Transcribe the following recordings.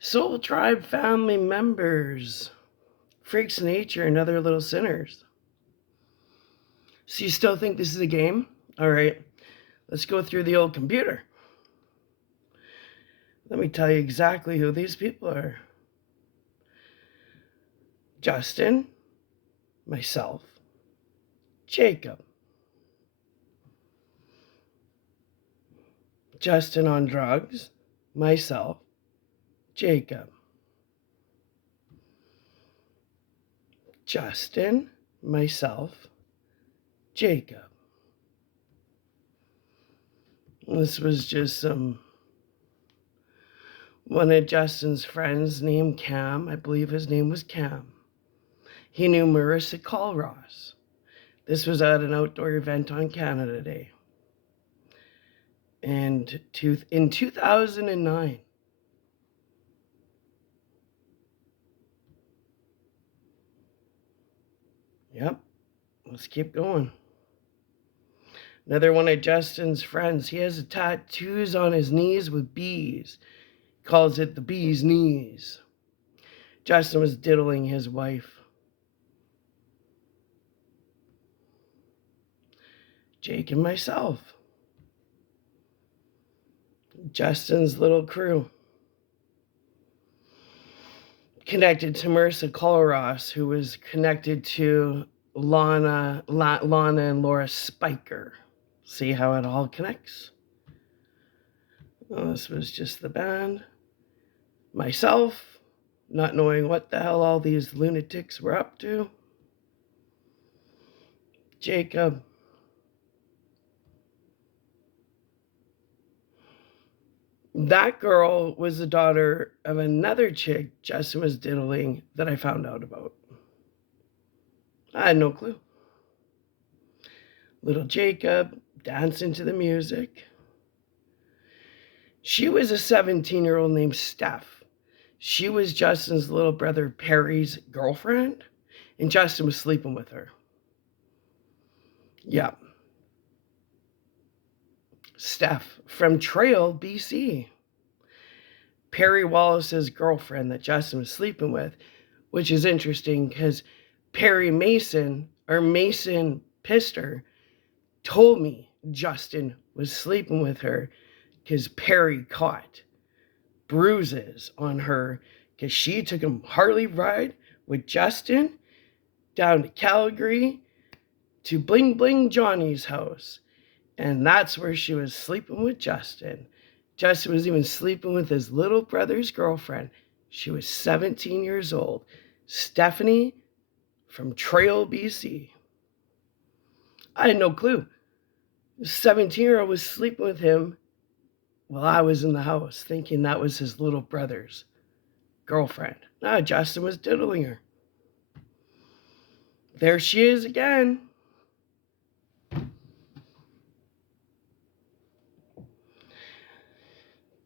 Soul Tribe family members, freaks of nature, and other little sinners. So you still think this is a game? All right, let's go through the old computer. Let me tell you exactly who these people are. Justin, myself, Jacob. Justin on drugs, myself, Jacob. Justin, myself, Jacob. This was just one of Justin's friends named Cam. I believe his name was Cam. He knew Marissa Colross. This was at an outdoor event on Canada Day. And in 2009, yep, let's keep going. Another one of Justin's friends, he has tattoos on his knees with bees. He calls it the bee's knees. Justin was diddling his wife. Jake and myself. Justin's little crew. Connected to Marissa Colross, who was connected to Lana and Laura Spiker. See how it all connects? Well, this was just the band. Myself, not knowing what the hell all these lunatics were up to. Jacob. That girl was the daughter of another chick Justin was diddling that I found out about. I had no clue. Little Jacob dancing to the music. She was a 17-year-old named Steph. She was Justin's little brother Perry's girlfriend, and Justin was sleeping with her. Yeah. Steph from Trail, BC. Perry Wallace's girlfriend that Justin was sleeping with, which is interesting because Perry Mason, or Mason Pister, told me Justin was sleeping with her because Perry caught bruises on her because she took him Harley ride with Justin down to Calgary to Bling Bling Johnny's house. And that's where she was sleeping with Justin. Justin was even sleeping with his little brother's girlfriend. She was 17 years old. Stephanie from Trail, BC. I had no clue. The 17-year-old was sleeping with him while I was in the house, thinking that was his little brother's girlfriend. No, Justin was diddling her. There she is again.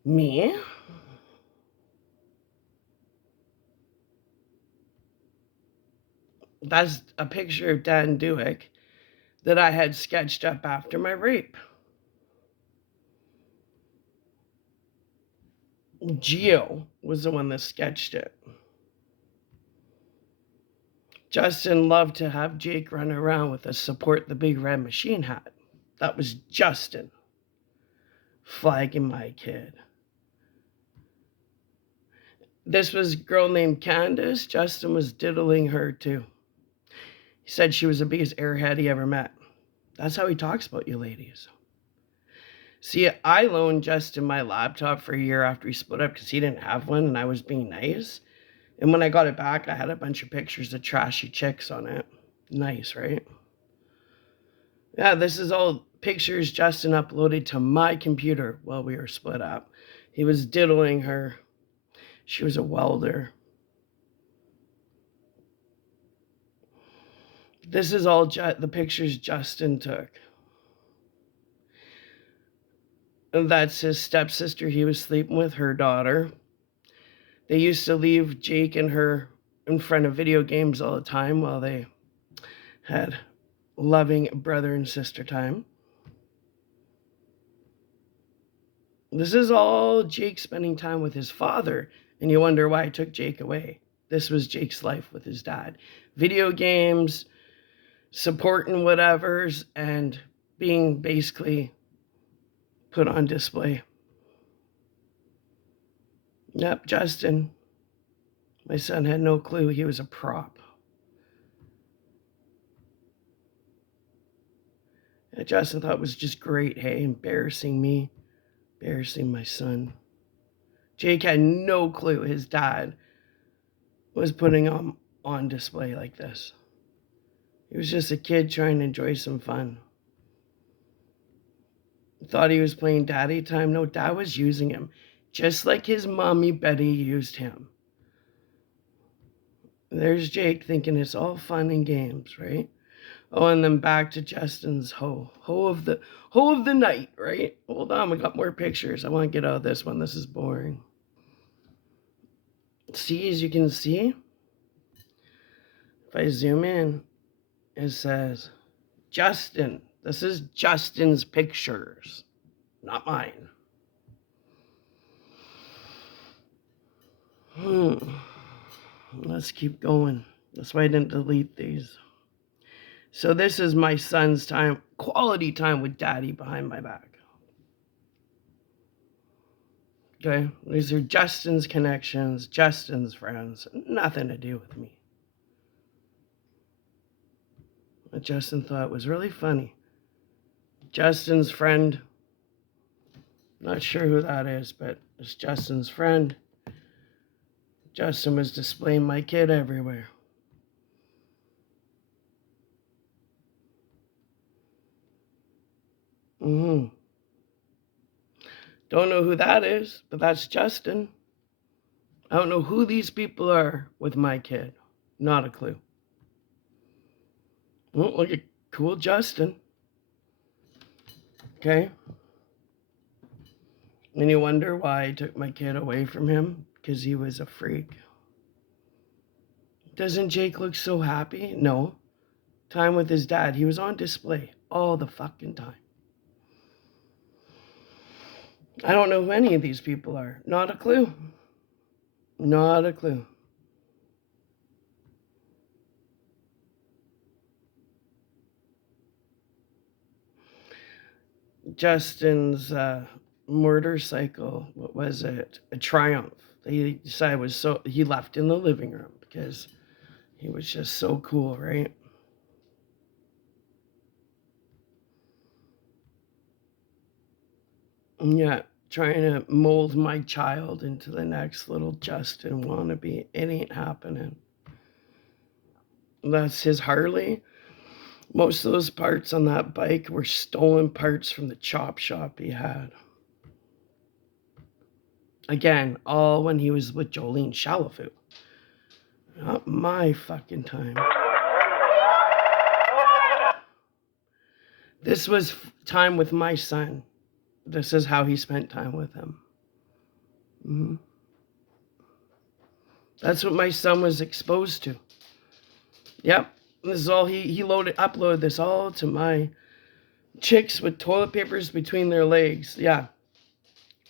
Me. That's a picture of Dan Dewick that I had sketched up after my rape. Gio was the one that sketched it. Justin loved to have Jake run around with a Support the Big Red Machine hat. That was Justin flagging my kid. This was a girl named Candace. Justin was diddling her too. He said she was the biggest airhead he ever met. That's how he talks about you ladies. See, I loaned Justin my laptop for a year after we split up because he didn't have one and I was being nice. And when I got it back, I had a bunch of pictures of trashy chicks on it. Nice, right? Yeah, this is all pictures Justin uploaded to my computer while we were split up. He was diddling her. She was a welder. This is all the pictures Justin took. And that's his stepsister he was sleeping with, her daughter. They used to leave Jake and her in front of video games all the time while they had loving brother and sister time. This is all Jake spending time with his father And you wonder why I took Jake away. This was Jake's life with his dad. Video games, supporting whatevers, and being basically put on display. Yep, Justin. My son had no clue he was a prop. And Justin thought it was just great, hey, embarrassing me, embarrassing my son. Jake had no clue his dad was putting him on display like this. He was just a kid trying to enjoy some fun. Thought he was playing daddy time. No, dad was using him, just like his mommy Betty used him. There's Jake thinking it's all fun and games, right? Oh, and then back to Justin's hoe of the night, right? Hold on, we got more pictures. I want to get out of this one. This is boring. See, as you can see, if I zoom in, it says Justin. This is Justin's pictures, not mine. Let's keep going. That's why I didn't delete these. So this is my son's time, quality time with daddy behind my back. Okay, these are Justin's connections, Justin's friends, nothing to do with me. But Justin thought was really funny. Justin's friend, not sure who that is, but it's Justin's friend. Justin was displaying my kid everywhere. Don't know who that is, but that's Justin. I don't know who these people are with my kid. Not a clue. Oh, look at cool Justin. Okay. And you wonder why I took my kid away from him? Because he was a freak. Doesn't Jake look so happy? No. Time with his dad. He was on display all the fucking time. I don't know who any of these people are. Not a clue. Not a clue. Justin's motorcycle, what was it? A Triumph. He decided was so, he left in the living room because he was just so cool, right? And yeah, trying to mold my child into the next little Justin wannabe. It ain't happening. That's his Harley. Most of those parts on that bike were stolen parts from the chop shop he had. Again, all when he was with Jolene Shalafoo. Not my fucking time. This was time with my son. This is how he spent time with him. That's what my son was exposed to. Yep. This is all he uploaded this all to my chicks with toilet papers between their legs. Yeah.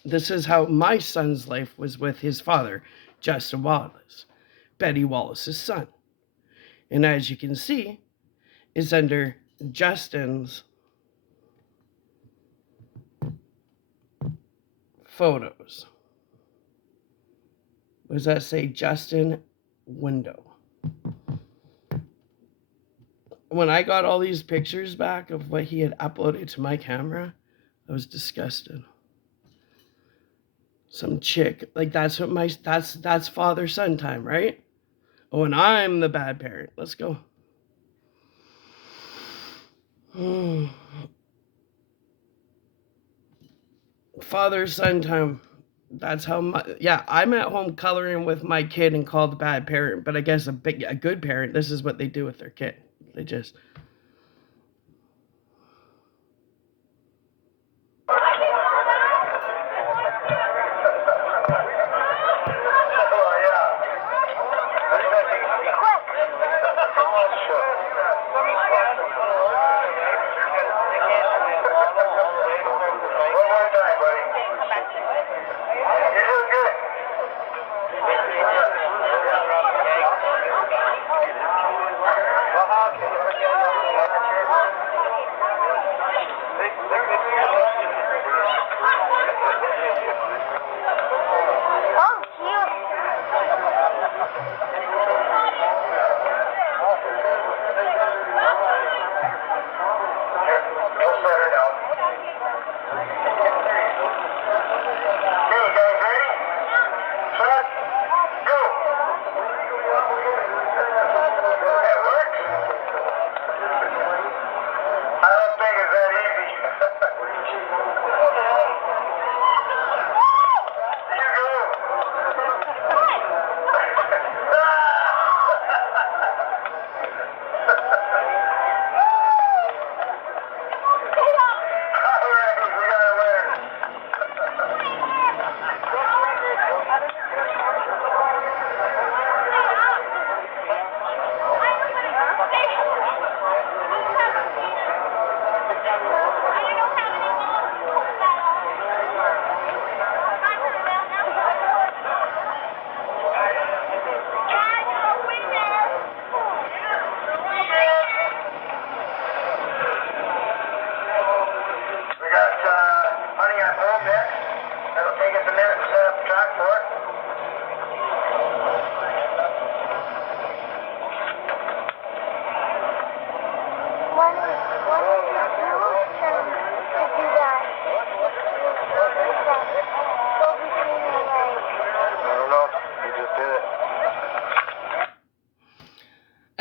This is how my son's life was with his father, Justin Wallace, Betty Wallace's son. And as you can see, it's under Justin's photos. What does that say? Justin window. When I got all these pictures back of what he had uploaded to my camera, I was disgusted. Some chick, like that's father-son time, right? Oh, and I'm the bad parent. Let's go. Father-son time. That's how I'm at home coloring with my kid and called the bad parent, but I guess a good parent, this is what they do with their kid. They just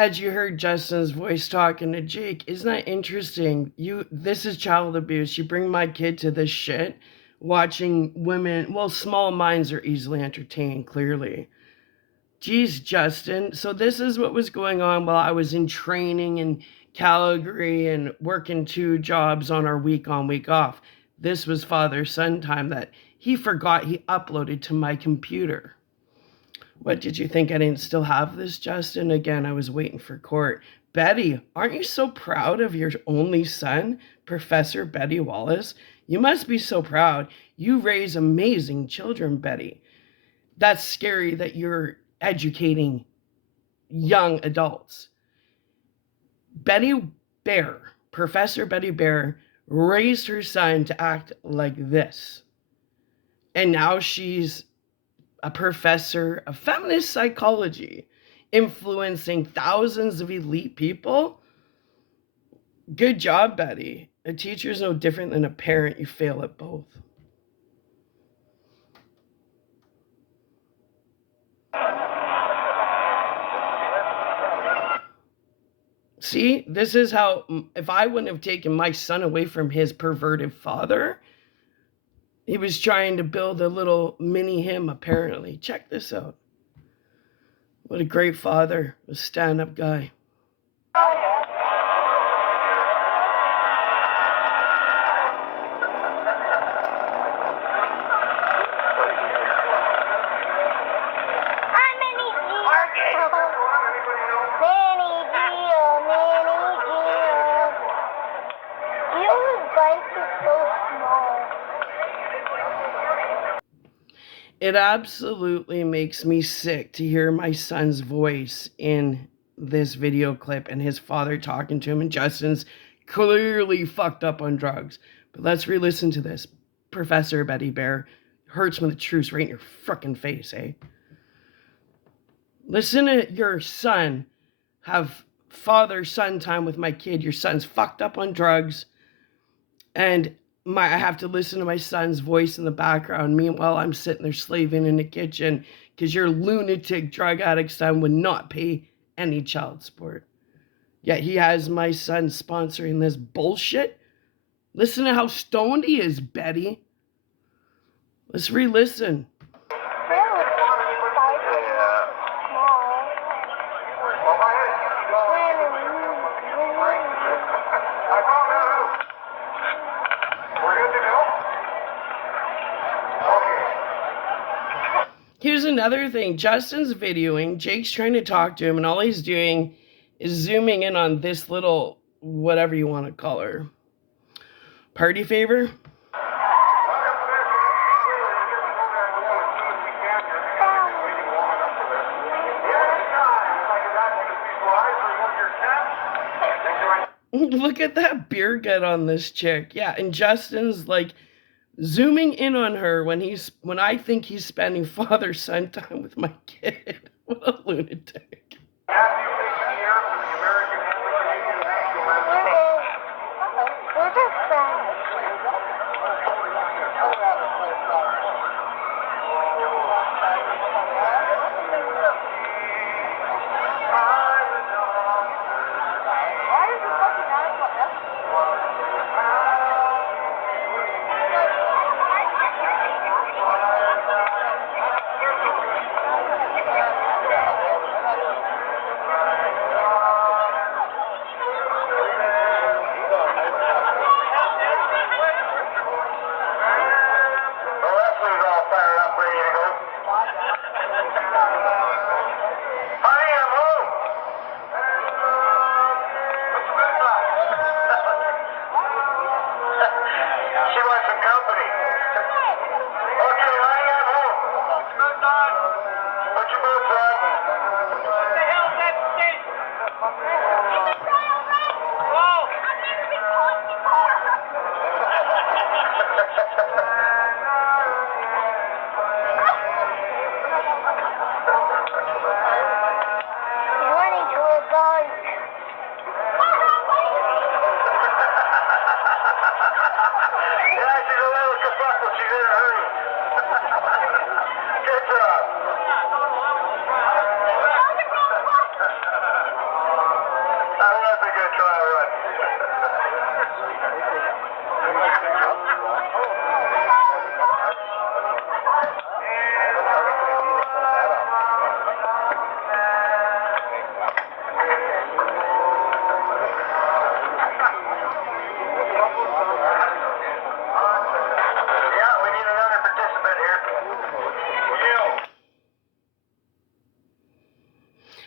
As you heard Justin's voice talking to Jake, isn't that interesting? This is child abuse. You bring my kid to this shit, watching women. Well, small minds are easily entertained, clearly. Geez, Justin. So this is what was going on while I was in training in Calgary and working 2 jobs on our week on, week off. This was father-son time that he forgot he uploaded to my computer. What did you think? I didn't still have this, Justin? Again, I was waiting for court. Betty, aren't you so proud of your only son, Professor Betty Wallace? You must be so proud. You raise amazing children, Betty. That's scary that you're educating young adults. Betty Bear, Professor Betty Bear, raised her son to act like this. And now she's a professor of feminist psychology, influencing thousands of elite people. Good job, Betty. A teacher's no different than a parent. You fail at both. See, this is how, if I wouldn't have taken my son away from his perverted father, he was trying to build a little mini him, apparently. Check this out. What a great father, a stand-up guy. It absolutely makes me sick to hear my son's voice in this video clip and his father talking to him, and Justin's clearly fucked up on drugs. But let's re-listen to this. Professor Betty Bear hurts with the truth right in your frickin' face, eh? Listen to your son have father-son time with my kid. Your son's fucked up on drugs, and I have to listen to my son's voice in the background. Meanwhile, I'm sitting there slaving in the kitchen because your lunatic drug addict son would not pay any child support. Yet he has my son sponsoring this bullshit. Listen to how stoned he is, Betty. Let's re-listen. Here's another thing. Justin's videoing. Jake's trying to talk to him, and all he's doing is zooming in on this little, whatever you want to call her. Party favor? Look at that beer gut on this chick. Yeah, and Justin's like zooming in on her when I think he's spending father-son time with my kid. What a lunatic.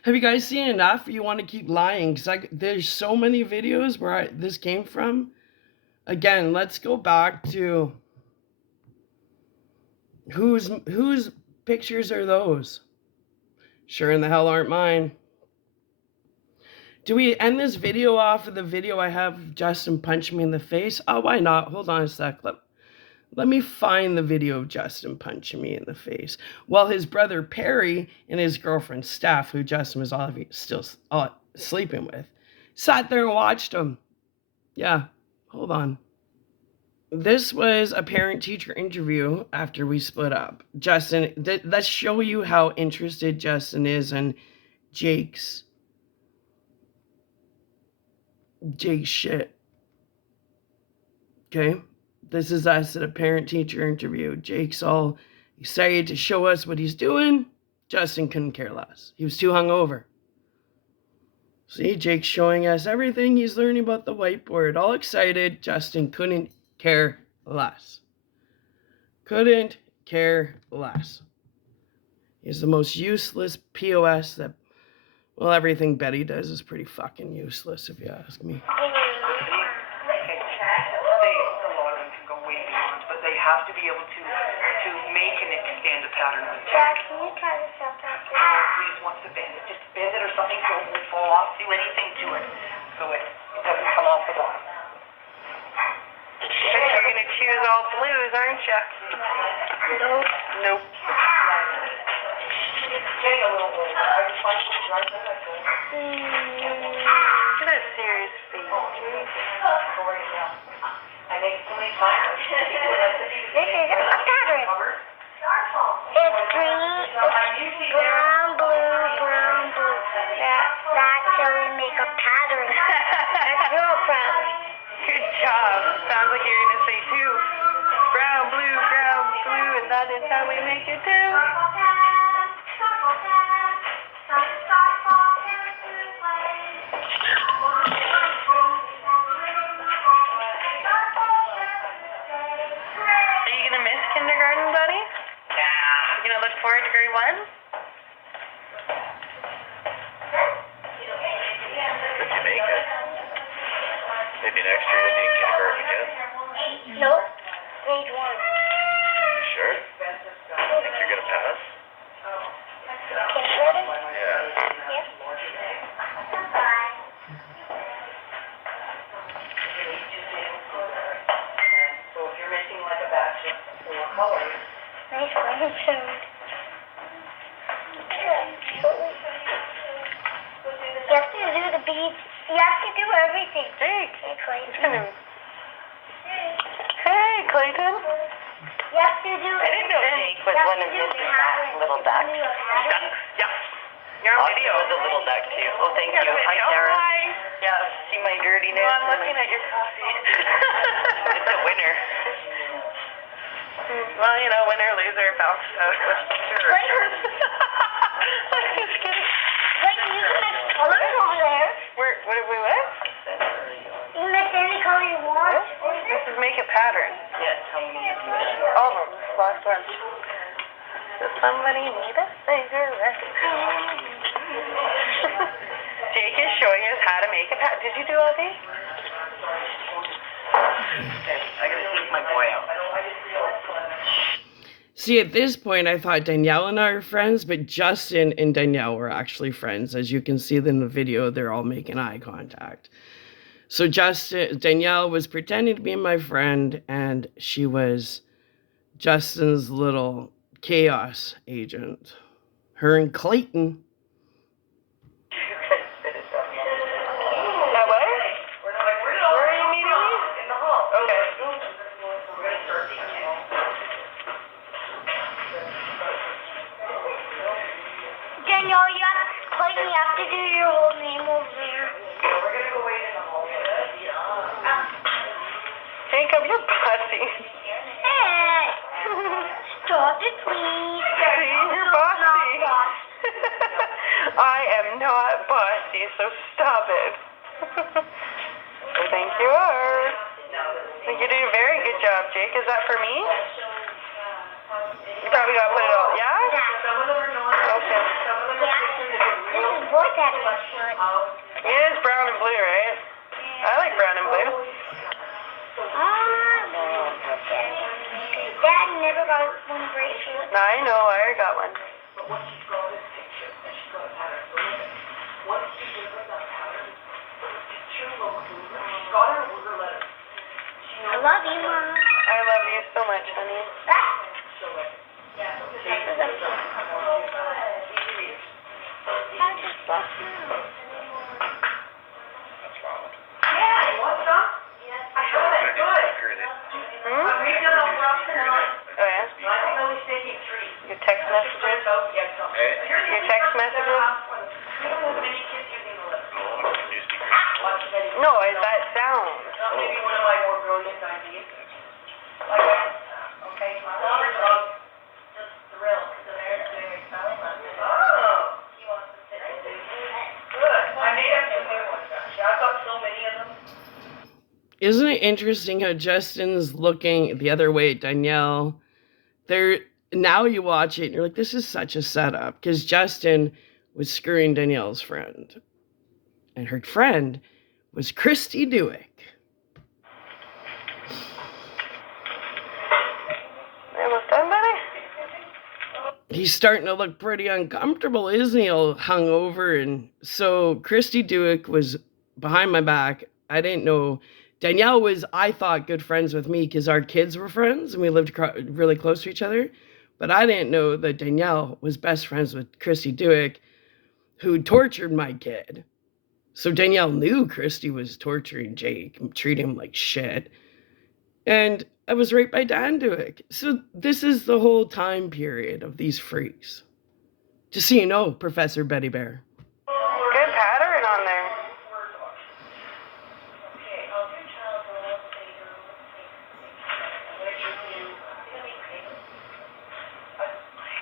Have you guys seen enough? Or you want to keep lying? Because there's so many videos where this came from. Again, let's go back to whose pictures are those? Sure in the hell aren't mine. Do we end this video off with the video I have Justin punch me in the face? Oh, why not? Hold on a sec. Let me find the video of Justin punching me in the face. While his brother Perry and his girlfriend Steph, who Justin was still sleeping with, sat there and watched him. Yeah, hold on. This was a parent-teacher interview after we split up. Justin, let's show you how interested Justin is in Jake's shit. Okay? This is us at a parent-teacher interview. Jake's all excited to show us what he's doing. Justin couldn't care less. He was too hungover. See, Jake's showing us everything he's learning about the whiteboard. All excited. Justin couldn't care less. Couldn't care less. He's the most useless POS that... Well, everything Betty does is pretty fucking useless, if you ask me. Have to be able to make and extend a pattern with Jack, can you try this out? Please, wants to bend it. Just bend it or something so it won't fall off. Do anything to it so it doesn't come off the bottom. But you're going to choose all blues, aren't you? Nope. Nope. Getting a little old. I just like to drive that. Look at that serious face. I make so many times. This is a pattern. It's green, it's brown, blue, brown, blue. That's how we make a pattern. That's real pattern. Good job. Sounds like you're going to say two. Brown, blue, and that is how we make it too. Kindergarten, buddy? Yeah. You gonna look forward to grade 1? If you make it. Maybe next year you'll be in kindergarten again. Nope. Grade 1. You sure? Think you're gonna pass? Kindergarten? Yeah. Yes. So if you're making like a batch of colors. Nice brown food. You have to do the beads. You have to do everything. Jake. Hey, Clayton. Hey, Clayton. You have to do I didn't know Jake was one of Mr. Little Ducks. Yeah. You're on video. was a little duck too. Oh, thank you. Hi, Oh, Sarah. hi. Yeah, see my dirtiness. No, I'm looking at your coffee. It's a winner. Well, you know, winner, loser, bounce out. Sure. I'm just kidding. Clayton, you can mix colors over there. What did we what? You can mix any color you want. This is make a pattern. Yes, how many of you? Oh, last one. Does somebody need a cigarette? Jake is showing us how to make a pattern. Did you do all these? Okay, I gotta take my boy out. See, at this point, I thought Danielle and I are friends, but Justin and Danielle were actually friends. As you can see in the video, they're all making eye contact. So Danielle was pretending to be my friend, and she was Justin's little chaos agent. Her and Clayton. What? Where are you meeting me? In the hall. Okay. Danielle, Clayton, you have to do your whole name over there. We're gonna go wait in the hall. Jacob, you're bossy. Hey! Stop it, please. See, you're bossy. I am not bossy, so stop it. I think you are. I think you did a very good job, Jake. Is that for me? You probably got to put it all. Yeah? Some of them are not. Okay. This is what It is brown and blue, right? I like brown and blue. Dad never got one bracelet. No, I know. I already got one. I love you, Mom. I love you so much, honey. I just lost now. What's wrong with it? Yeah, you want some? I have it. Good. Secret. I'm reading it all up tonight. Oh, yeah? Your text messages? Hey? Your text messages? No, it's that sound. Maybe one of my more brilliant ideas. Okay. Just thrilled. Oh. Good. I made up some new ones, actually. I've got so many of them. Isn't it interesting how Justin's looking the other way at Danielle? Now you watch it and you're like, this is such a setup, because Justin was screwing Danielle's friend, and her friend was Christy Dewick. Almost done, buddy? He's starting to look pretty uncomfortable, isn't he? All hung over. And so Christy Dewick was behind my back. I didn't know. Danielle was, I thought, good friends with me because our kids were friends and we lived really close to each other. But I didn't know that Danielle was best friends with Christy Dewick, who tortured my kid. So Danielle knew Christy was torturing Jake and treating him like shit. And I was raped by Dan Dewick. So this is the whole time period of these freaks. Just so you know, Professor Betty Bear. Good pattern on there.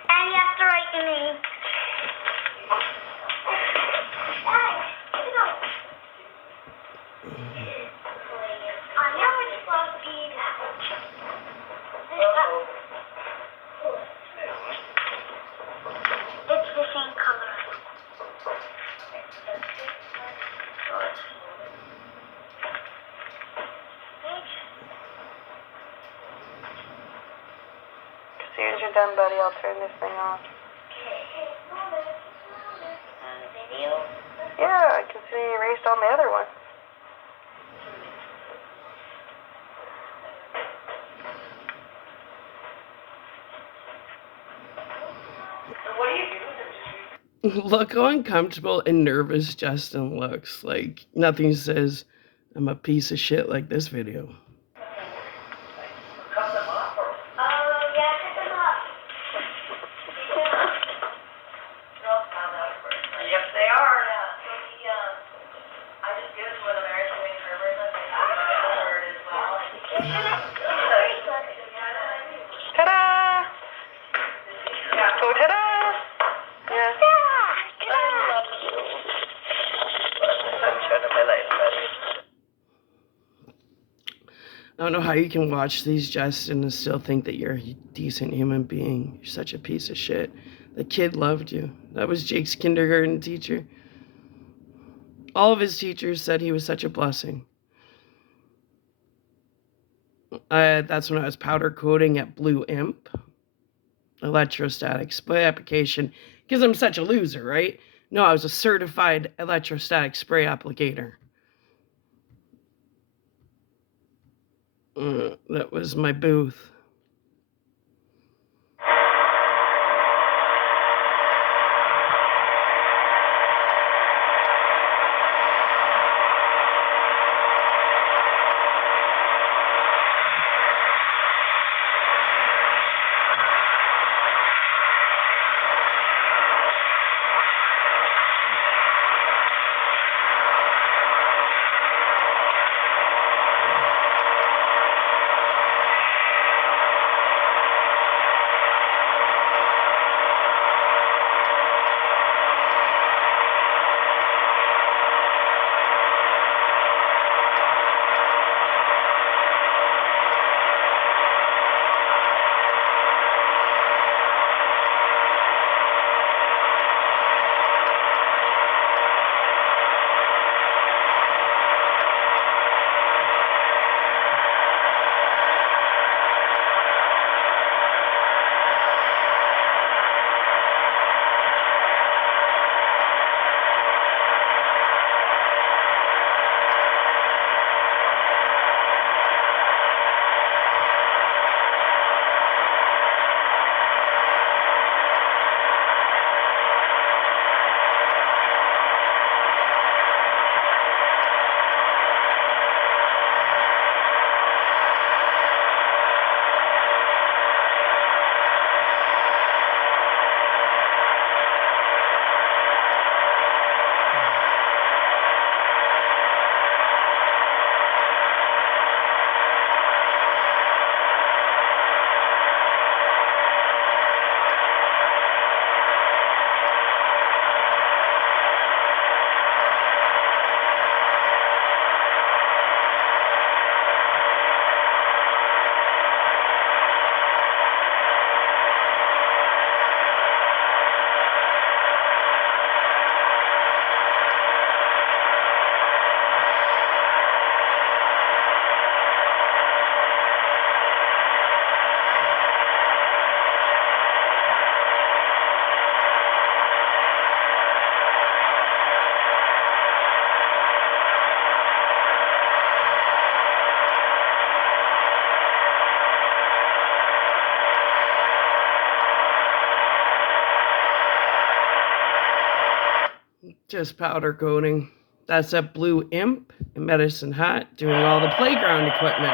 And you have to write your name. I know it's supposed to be that. It's the same color. As soon as you're done, buddy, I'll turn this thing off. Video. Yeah, I can see you erased all my other ones. What do you do? Look how uncomfortable and nervous Justin looks. Like nothing says I'm a piece of shit like this video. Cut them off or? Yeah, pick them up. Yes, they are. I just did it with American Wing Herbert, and they heard as well. Ta-da! Go ta-da! Yeah. I love you. Sunshine of my life, buddy. I don't know how you can watch these, Justin, and still think that you're a decent human being. You're such a piece of shit. The kid loved you. That was Jake's kindergarten teacher. All of his teachers said he was such a blessing. That's when I was powder coating at Blue Imp. Electrostatic spray application. Because I'm such a loser, right? No, I was a certified electrostatic spray applicator. That was my booth. just powder coating. That's that blue imp in Medicine Hat doing all the playground equipment.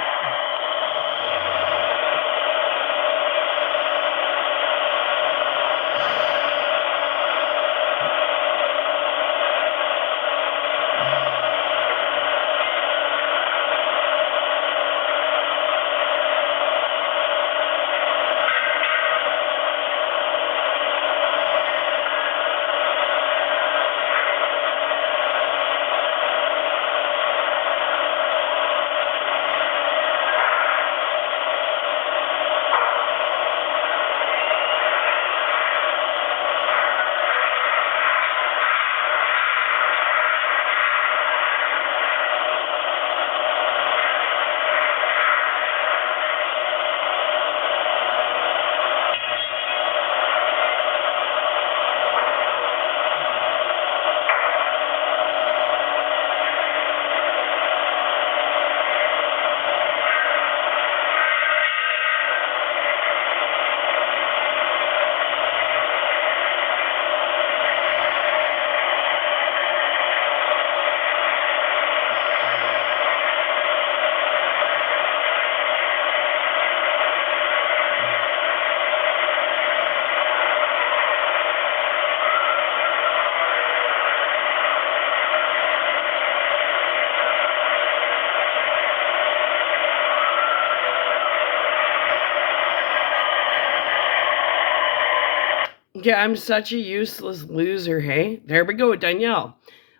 Yeah, I'm such a useless loser, hey? There we go, Danielle.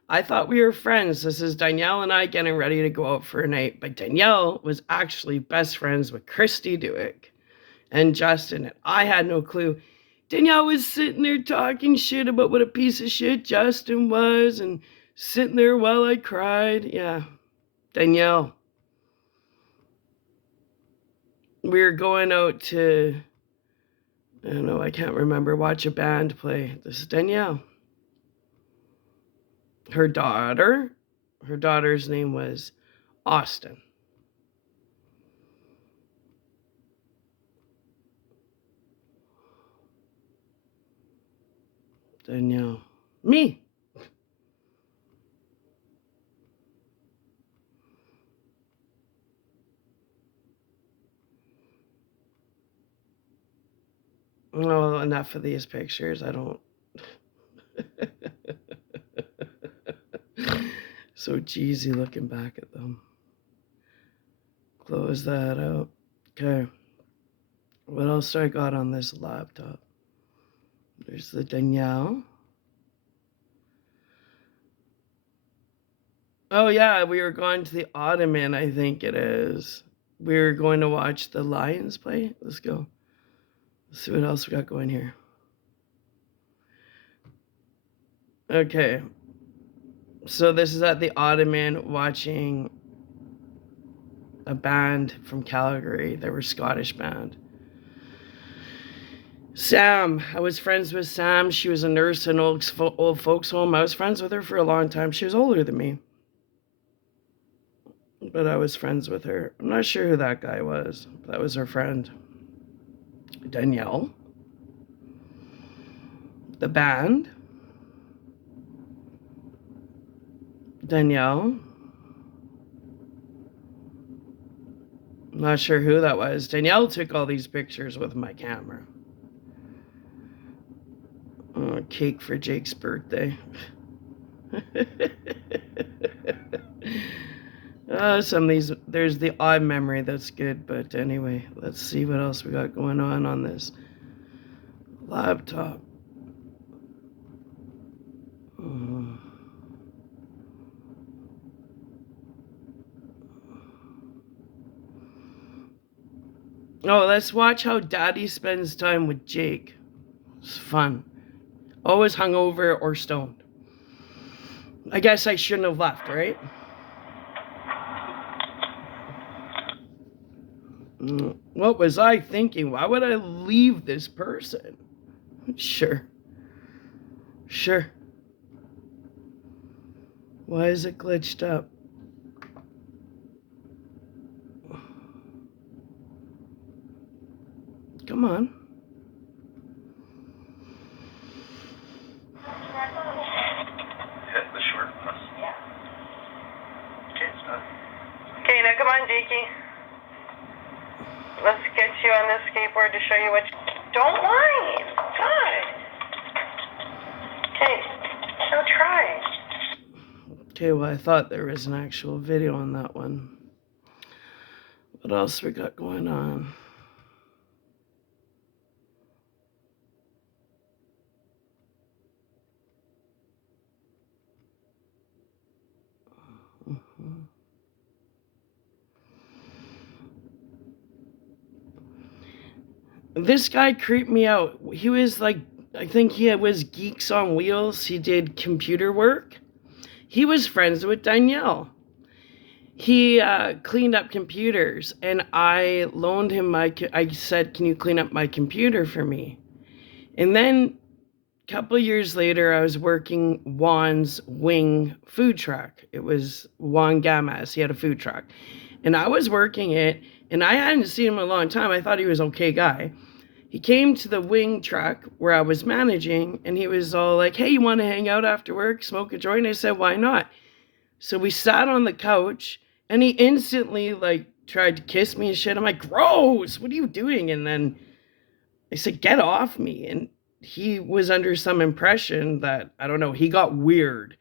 I thought we were friends. This is Danielle and I getting ready to go out for a night. But Danielle was actually best friends with Christy Dewick and Justin. And I had no clue. Danielle was sitting there talking shit about what a piece of shit Justin was and sitting there while I cried. Yeah, Danielle. We were going out to, I don't know, I can't remember, watch a band play. This is Danielle. Her daughter's name was Austin. Danielle. Me. Oh, enough of these pictures. I don't. So cheesy looking back at them. Close that out. Okay. What else do I got on this laptop? There's the Danielle. Oh, yeah, we were going to the Ottoman, I think it is. We were going to watch the Lions play. Let's go. Let's see what else we got going here. Okay. So this is at the Ottoman watching a band from Calgary. They were a Scottish band. Sam. I was friends with Sam. She was a nurse in old folks home. I was friends with her for a long time. She was older than me. But I was friends with her. I'm not sure who that guy was. That was her friend. Danielle. The band. Danielle. I'm not sure who that was. Danielle took all these pictures with my camera. Oh, cake for Jake's birthday. Some of these, there's the odd memory that's good, but anyway, let's see what else we got going on this laptop. Oh, let's watch how Daddy spends time with Jake. It's fun. Always hungover or stoned. I guess I shouldn't have left, right? What was I thinking? Why would I leave this person? Sure. Why is it glitched up? Come on. Jakey. Let's get you on this skateboard to show you what you... Don't whine. Good. Okay, so try. Okay, well, I thought there was an actual video on that one. What else we got going on? This guy creeped me out. He was like, I think he was Geeks on Wheels. He did computer work. He was friends with Danielle. He cleaned up computers, and I loaned him I said, can you clean up my computer for me? And then a couple of years later, I was working Juan's Wing food truck. It was Juan Gamas. He had a food truck. And I was working it, and I hadn't seen him in a long time. I thought he was an okay guy. He came to the wing truck where I was managing, and he was all like, hey, you want to hang out after work, smoke a joint? I said, why not? So we sat on the couch, and he instantly like tried to kiss me and shit. I'm like, gross, what are you doing? And then I said, get off me. And he was under some impression that, I don't know, he got weird.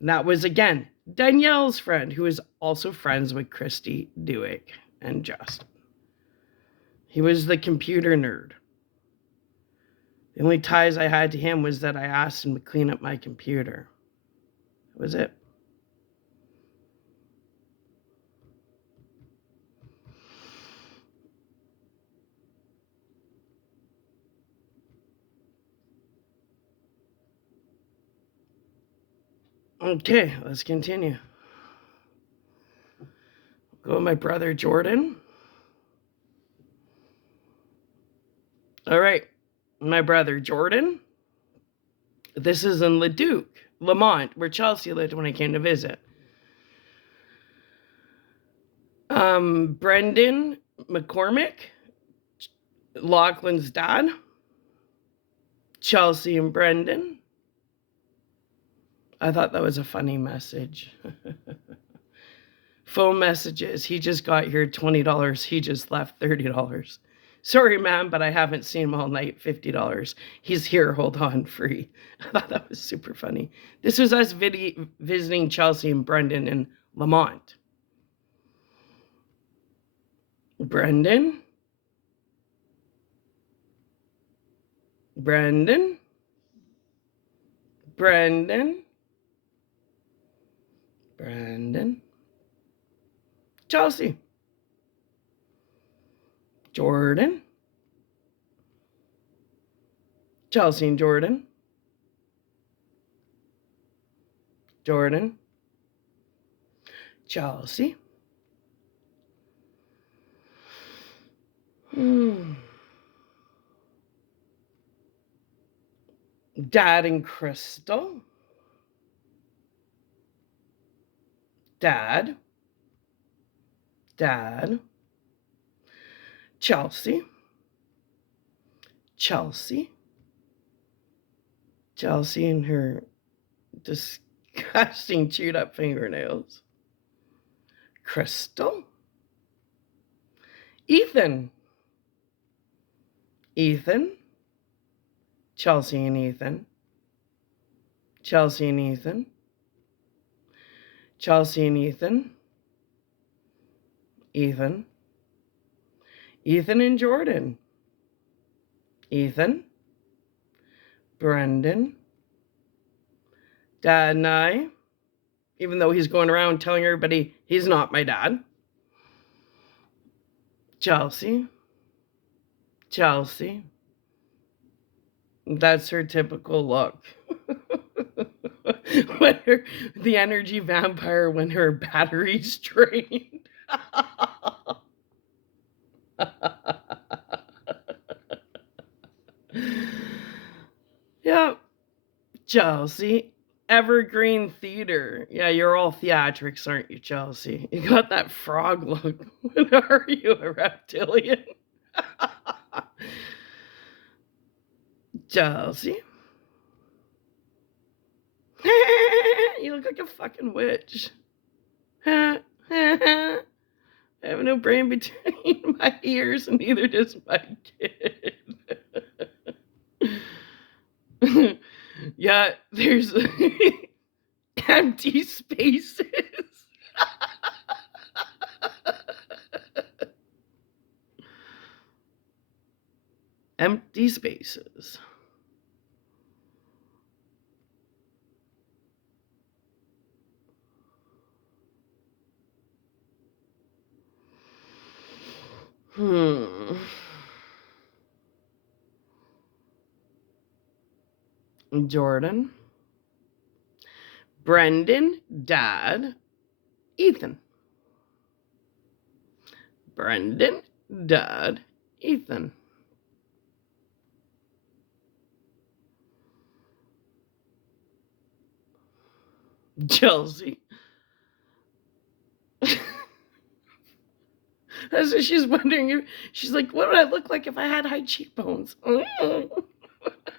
And that was, again, Danielle's friend, who is also friends with Christy Dewick and Justin. He was the computer nerd. The only ties I had to him was that I asked him to clean up my computer. That was it. Okay, let's continue. Go with my brother Jordan. All right, my brother Jordan. This is in Leduc, Lamont, where Chelsea lived when I came to visit. Brendan McCormick, Lachlan's dad. Chelsea and Brendan. I thought that was a funny message. Phone messages. He just got here, $20. He just left, $30. Sorry, ma'am, but I haven't seen him all night, $50. He's here, hold on, free. I thought that was super funny. This was us visiting Chelsea and Brendan in Lamont. Brendan. Brendan. Brendan. Brendan. Chelsea. Jordan. Chelsea and Jordan. Jordan. Chelsea. Dad and Crystal. Dad. Dad. Chelsea. Chelsea. Chelsea and her disgusting chewed up fingernails. Crystal. Ethan. Ethan. Chelsea and Ethan. Chelsea and Ethan. Chelsea and Ethan. Ethan. Ethan and Jordan. Ethan. Brendan. Dad and I. Even though he's going around telling everybody he's not my dad. Chelsea. Chelsea. That's her typical look. When the energy vampire when her battery's drained. Yeah. Chelsea. Evergreen Theater. Yeah, you're all theatrics, aren't you, Chelsea? You got that frog look. Are you a reptilian? Chelsea. You look like a fucking witch. I have no brain between my ears, and neither does my kid. Yeah, there's empty spaces. Empty spaces. Jordan, Brendan, Dad, Ethan. Brendan, Dad, Ethan. Chelsea. So she's wondering if she's like, what would I look like if I had high cheekbones?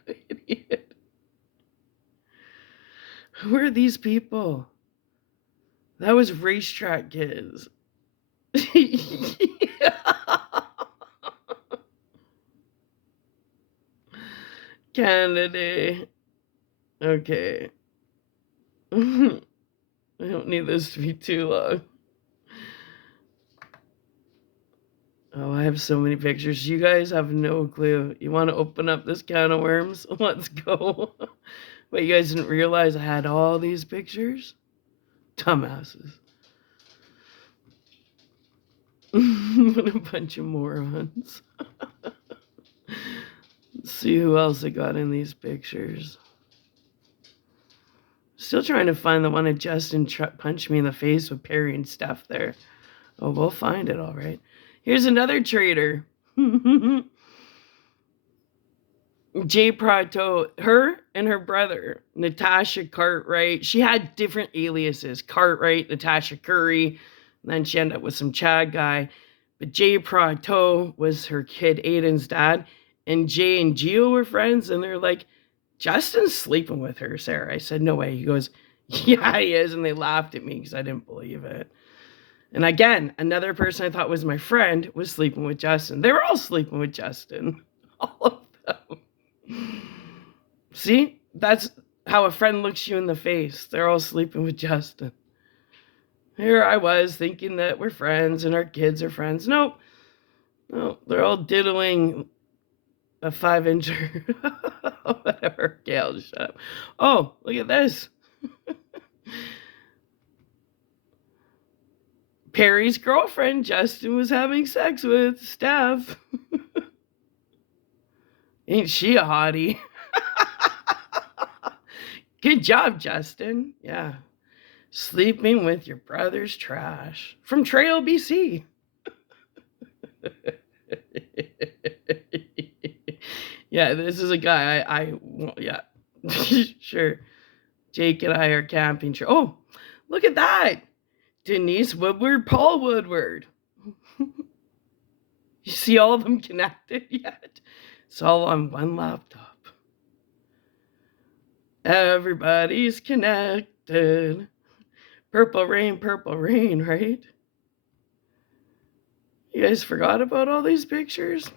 Idiot. Who are these people? That was Racetrack Kids. Canada. Okay. I don't need this to be too long. Oh, I have so many pictures. You guys have no clue. You want to open up this can of worms? Let's go. Wait, you guys didn't realize I had all these pictures? Dumbasses. What a bunch of morons. Let's see who else I got in these pictures. Still trying to find the one that Justin punched me in the face with Perry and stuff there. Oh, we'll find it, all right. Here's another traitor. Jay Prato, her and her brother, Natasha Cartwright. She had different aliases. Cartwright, Natasha Curry. And then she ended up with some Chad guy. But Jay Prato was her kid Aiden's dad. And Jay and Gio were friends. And they're like, Justin's sleeping with her, Sarah. I said, no way. He goes, yeah, he is. And they laughed at me because I didn't believe it. And again, another person I thought was my friend was sleeping with Justin. They were all sleeping with Justin. All of them. See? That's how a friend looks you in the face. They're all sleeping with Justin. Here I was thinking that we're friends and our kids are friends. Nope. No, they're all diddling a 5-incher. Whatever. Gail, shut up. Oh, look at this. Perry's girlfriend, Justin, was having sex with Steph. Ain't she a hottie? Good job, Justin. Yeah. Sleeping with your brother's trash. From Trail, BC. Yeah, this is a guy yeah. Sure. Jake and I are camping. Oh, look at that. Denise Woodward, Paul Woodward. You see all of them connected yet? It's all on one laptop. Everybody's connected. Purple rain, right? You guys forgot about all these pictures?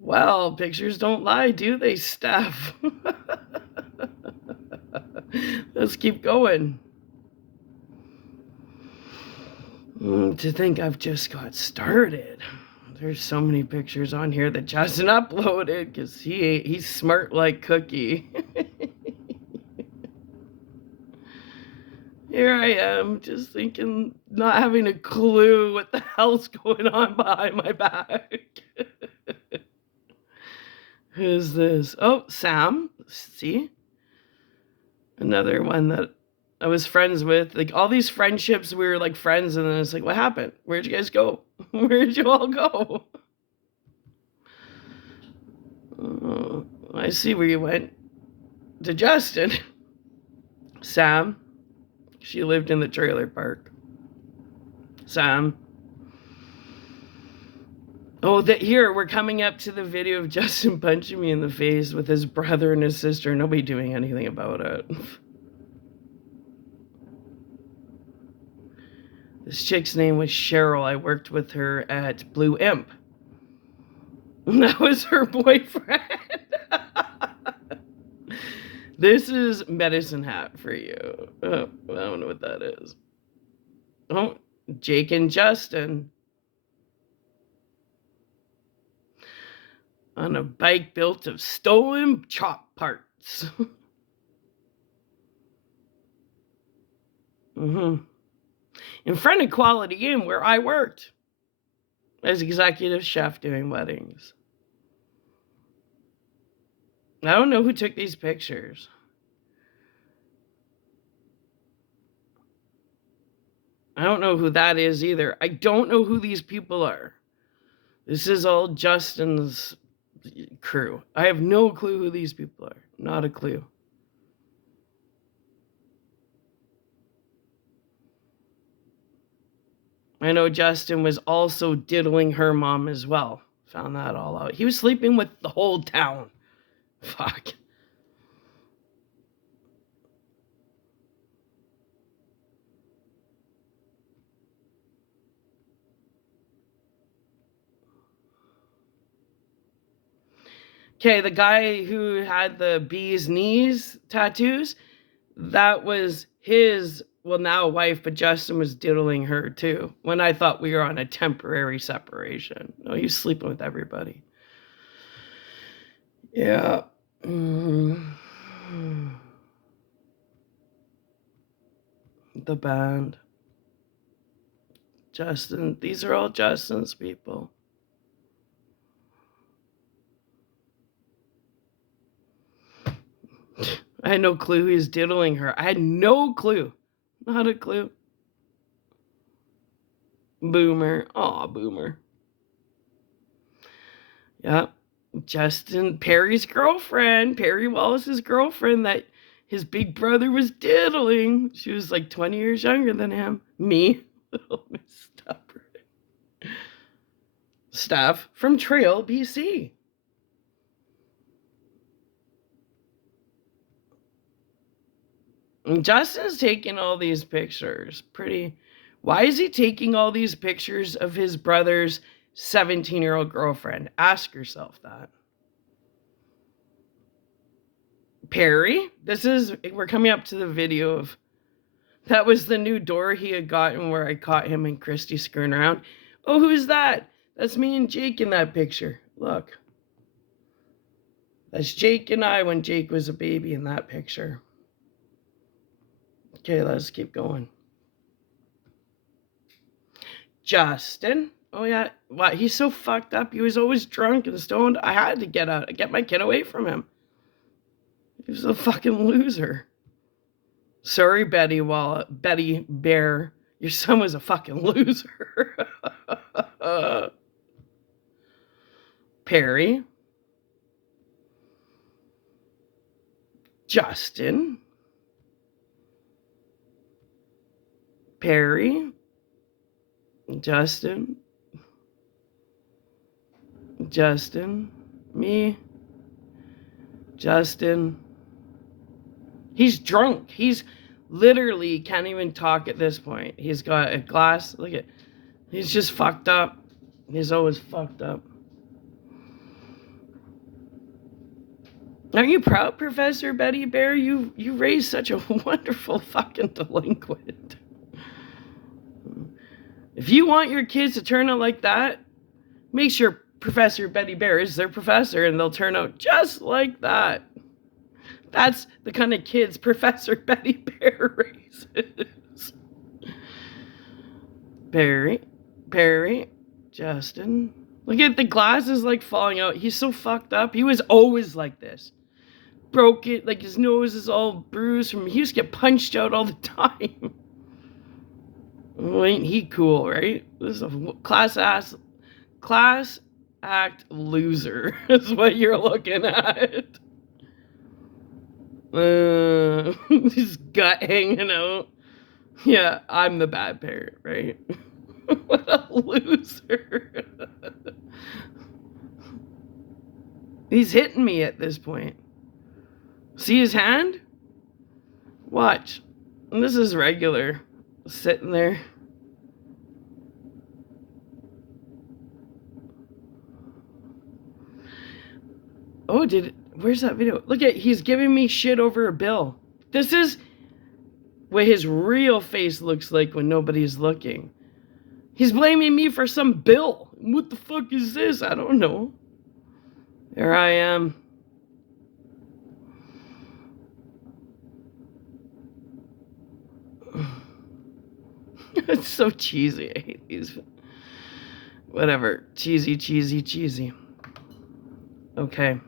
Well, pictures don't lie, do they, Steph? Let's keep going. To think I've just got started. There's so many pictures on here that Justin uploaded because he's smart like Cookie. Here I am, just thinking, not having a clue what the hell's going on behind my back. Who's this? Oh, Sam. See? Another one that I was friends with. Like, all these friendships, we were like friends, and then it's like, what happened? Where'd you guys go? Where'd you all go? I see where you went. To Justin. Sam. She lived in the trailer park. Sam. Oh, here, we're coming up to the video of Justin punching me in the face with his brother and his sister. Nobody doing anything about it. This chick's name was Cheryl. I worked with her at Blue Imp. That was her boyfriend. This is Medicine Hat for you. Oh, I don't know what that is. Oh, Jake and Justin. On a bike built of stolen chop parts. In front of Quality Inn, where I worked as executive chef doing weddings. I don't know who took these pictures. I don't know who that is either. I don't know who these people are. This is all Justin's crew. I have no clue who these people are. Not a clue. I know Justin was also diddling her mom as well. Found that all out. He was sleeping with the whole town. Fuck. Okay, the guy who had the bee's knees tattoos, that was his, well, now wife, but Justin was diddling her too. When I thought we were on a temporary separation. No, he was sleeping with everybody. Yeah. The band. Justin. These are all Justin's people. I had no clue he was diddling her. I had no clue. Not a clue. Boomer. Aw, Boomer. Yeah. Justin, Perry's girlfriend, Perry Wallace's girlfriend that his big brother was diddling. She was like 20 years younger than him. Me. Little Miss Stubborn. Staff from Trail, BC. And Justin's taking all these pictures. Why is he taking all these pictures of his brother's 17-year-old girlfriend? Ask yourself that. Perry, we're coming up to the video of, that was the new door he had gotten where I caught him and Christy screwing around. Oh, who's that? That's me and Jake in that picture. Look. That's Jake and I when Jake was a baby in that picture. Okay, let's keep going. Justin. Oh, yeah. Why? He's so fucked up. He was always drunk and stoned. I had to get my kid away from him. He was a fucking loser. Sorry, Betty Bear. Your son was a fucking loser. Perry. Justin. Perry. Justin. Me. Justin. He's drunk. He's literally can't even talk at this point. He's got a glass. Look at, he's just fucked up. He's always fucked up. Aren't you proud, Professor Betty Bear? You raised such a wonderful fucking delinquent. If you want your kids to turn out like that, make sure Professor Betty Bear is their professor and they'll turn out just like that. That's the kind of kids Professor Betty Bear raises. Perry, Justin. Look at the glasses like falling out. He's so fucked up. He was always like this. Broke it, like his nose is all bruised from, he used to get punched out all the time. Well, ain't he cool, right? This is a class act loser is what you're looking at. His gut hanging out. Yeah, I'm the bad parent, right? What a loser. He's hitting me at this point. See his hand? Watch. And this is regular. Sitting there. Oh, where's that video? Look at, he's giving me shit over a bill. This is what his real face looks like when nobody's looking. He's blaming me for some bill. What the fuck is this? I don't know. There I am. It's so cheesy. I hate these. Whatever. Cheesy, cheesy, cheesy. Okay.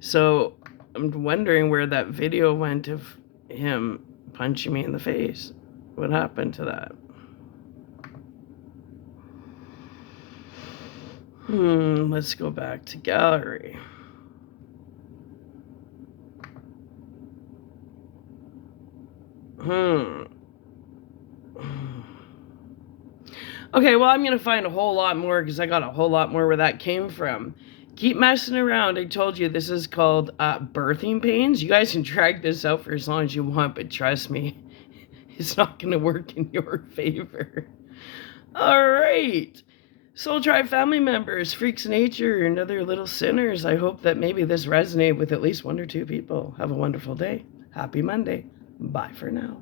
So, I'm wondering where that video went of him punching me in the face. What happened to that? Let's go back to gallery. Okay, well, I'm going to find a whole lot more because I got a whole lot more where that came from. Keep messing around. I told you this is called birthing pains. You guys can drag this out for as long as you want, but trust me, it's not going to work in your favor. All right. Soul Tribe family members, freaks of nature, and other little sinners, I hope that maybe this resonated with at least 1 or 2 people. Have a wonderful day. Happy Monday. Bye for now.